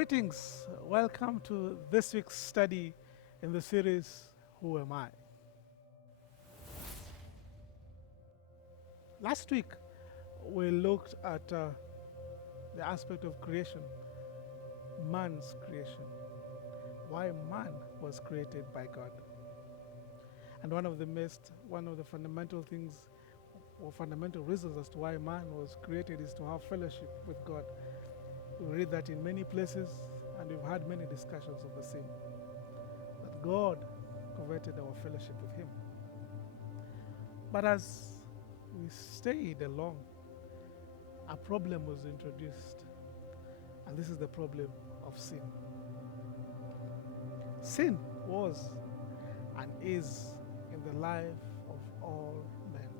Greetings. Welcome to this week's study in the series, Who Am I? Last week, we looked at the aspect of creation, man's creation, why man was created by God. And one of the fundamental things or fundamental reasons as to why man was created is to have fellowship with God. We read that in many places, and we've had many discussions of the same, that God coveted our fellowship with Him. But as we stayed along, a problem was introduced, and this is the problem of sin. Sin was and is in the life of all men.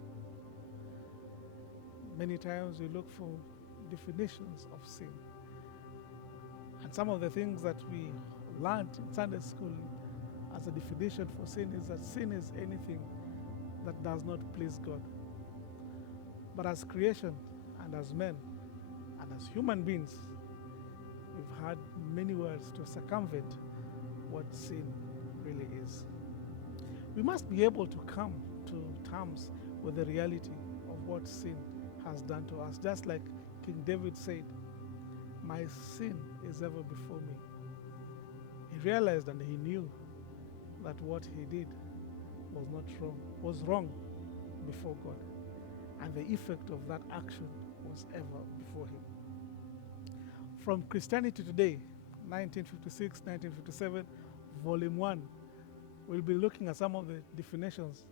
Many times we look for definitions of sin. And some of the things that we learned in Sunday school as a definition for sin is that sin is anything that does not please God. But as creation and as men and as human beings, we've had many words to circumvent what sin really is. We must be able to come to terms with the reality of what sin has done to us. Just like King David said, "My sin is ever before me." He realized and he knew that what he did was wrong before God. And the effect of that action was ever before him. From Christianity Today, 1956, 1957, Volume 1, we'll be looking at some of the definitions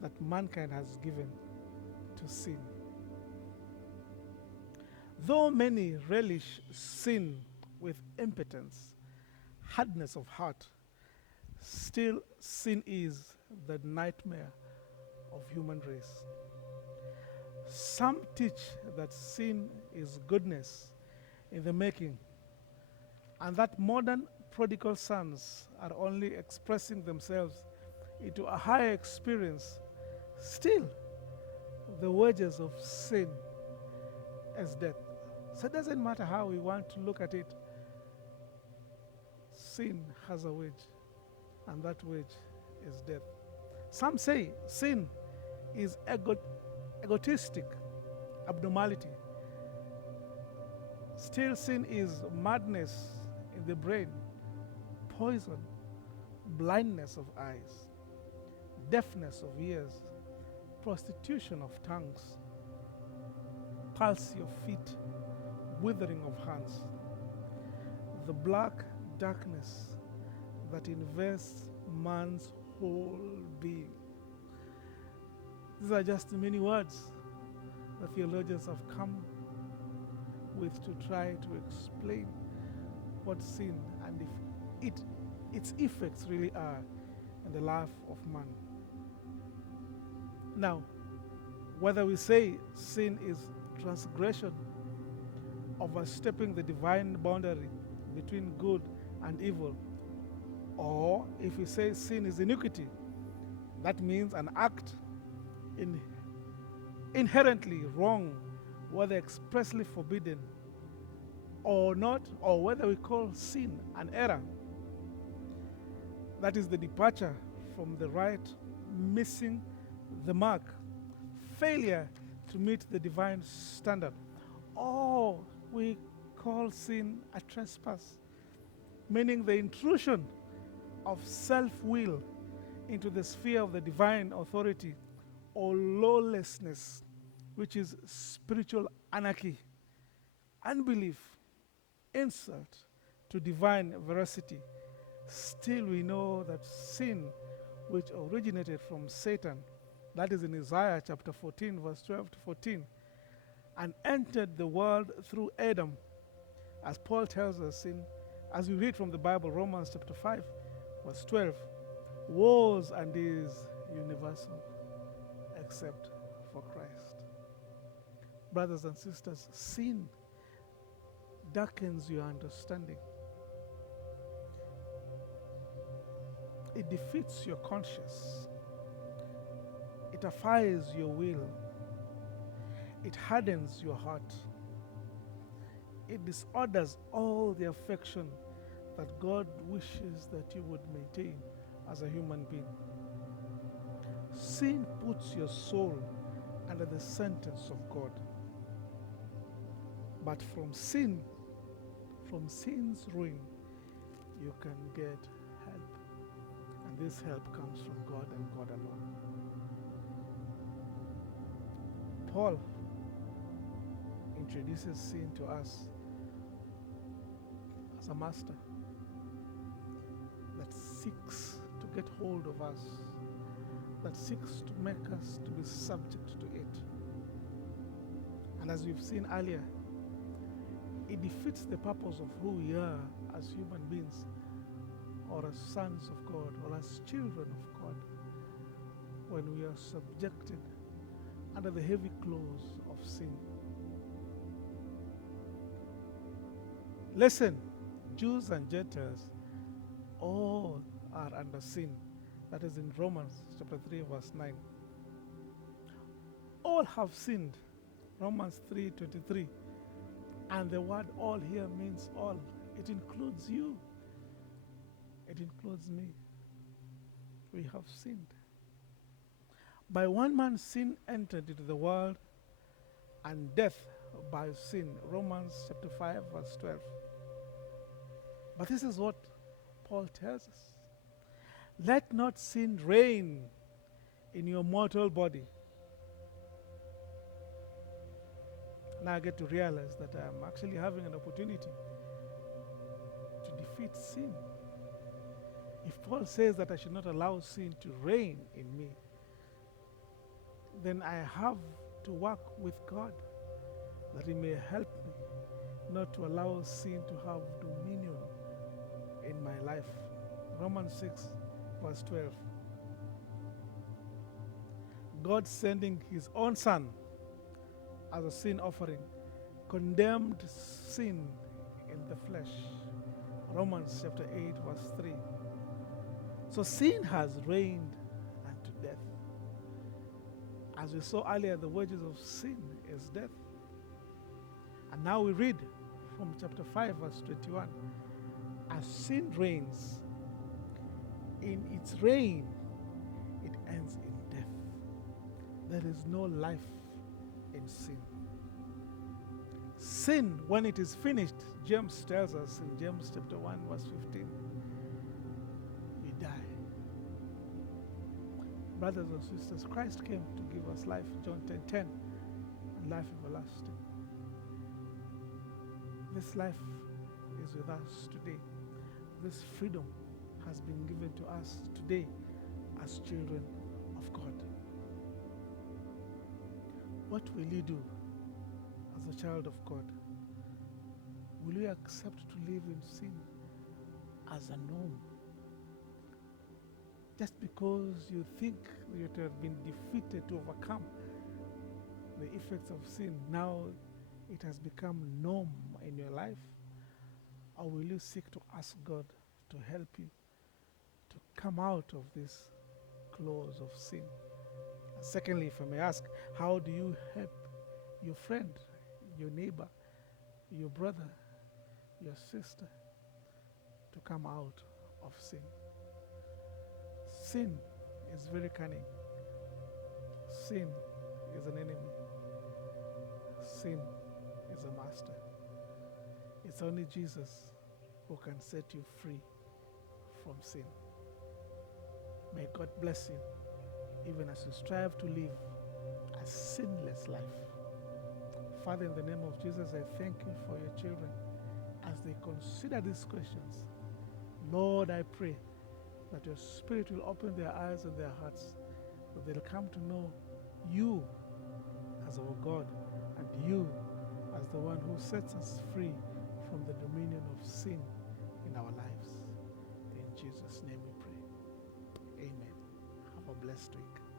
that mankind has given to sin. Though many relish sin with impotence, hardness of heart, still sin is the nightmare of human race. Some teach that sin is goodness in the making, and that modern prodigal sons are only expressing themselves into a higher experience. Still, the wages of sin is death. So it doesn't matter how we want to look at it. Sin has a wage, and that wage is death. Some say sin is egotistic abnormality. Still, sin is madness in the brain, poison, blindness of eyes, deafness of ears, prostitution of tongues, palsy of feet, withering of hands, the black darkness that invests man's whole being. These are just many words the theologians have come with to try to explain what sin and its effects really are in the life of man. Now, whether we say sin is transgression, overstepping the divine boundary between good and evil, or if we say sin is iniquity, that means an act inherently wrong, whether expressly forbidden or not, or whether we call sin an error, that is the departure from the right, missing the mark, failure to meet the divine standard, or we call sin a trespass, meaning the intrusion of self-will into the sphere of the divine authority, or lawlessness, which is spiritual anarchy, unbelief, insult to divine veracity. Still, we know that sin, which originated from Satan, that is in Isaiah chapter 14, verse 12 to 14, and entered the world through Adam, as Paul tells us as we read from the Bible, Romans chapter 5, verse 12, was and is universal, except for Christ. Brothers and sisters, sin darkens your understanding. It defeats your conscience. It affiles your will. It hardens your heart. it disorders all the affection that God wishes that you would maintain as a human being. Sin puts your soul under the sentence of God. But from sin's ruin, you can get help. And this help comes from God and God alone. Paul introduces sin to us as a master that seeks to get hold of us, that seeks to make us to be subject to it. And as we've seen earlier, it defeats the purpose of who we are as human beings, or as sons of God, or as children of God, when we are subjected under the heavy claws of sin. Listen, Jews and Gentiles all are under sin. That is in Romans chapter 3 verse 9. All have sinned, Romans 3:23. And the word all here means all. It includes you. It includes me. We have sinned. By one man sin entered into the world, and death by sin. Romans chapter 5 verse 12. But this is what Paul tells us. Let not sin reign in your mortal body. Now I get to realize that I'm actually having an opportunity to defeat sin. If Paul says that I should not allow sin to reign in me, then I have to work with God that He may help me not to allow sin to have dominion in my life. Romans 6 verse 12. God sending His own Son as a sin offering condemned sin in the flesh. Romans chapter 8 verse 3. So sin has reigned unto death. As we saw earlier, the wages of sin is death. And now we read from chapter 5 verse 21. As sin reigns, in its reign, it ends in death. There is no life in sin. Sin, when it is finished, James tells us in James chapter 1 verse 15, you die. Brothers and sisters, Christ came to give us life, John 10:10, and life everlasting. This life is with us today. This freedom has been given to us today as children of God. What will you do as a child of God? Will you accept to live in sin as a norm? Just because you think you have been defeated to overcome the effects of sin, now it has become norm in your life? Or will you seek to ask God to help you to come out of this claws of sin? And secondly, if I may ask, how do you help your friend, your neighbor, your brother, your sister to come out of sin? Sin is very cunning. Sin is an enemy. Sin is a master. It's only Jesus who can set you free from sin. May God bless you, even as you strive to live a sinless life. Father, in the name of Jesus, I thank you for your children as they consider these questions. Lord, I pray that your Spirit will open their eyes and their hearts, that they'll come to know you as our God and you as the one who sets us free from the dominion of sin in our lives. In Jesus' name we pray. Amen. Have a blessed week.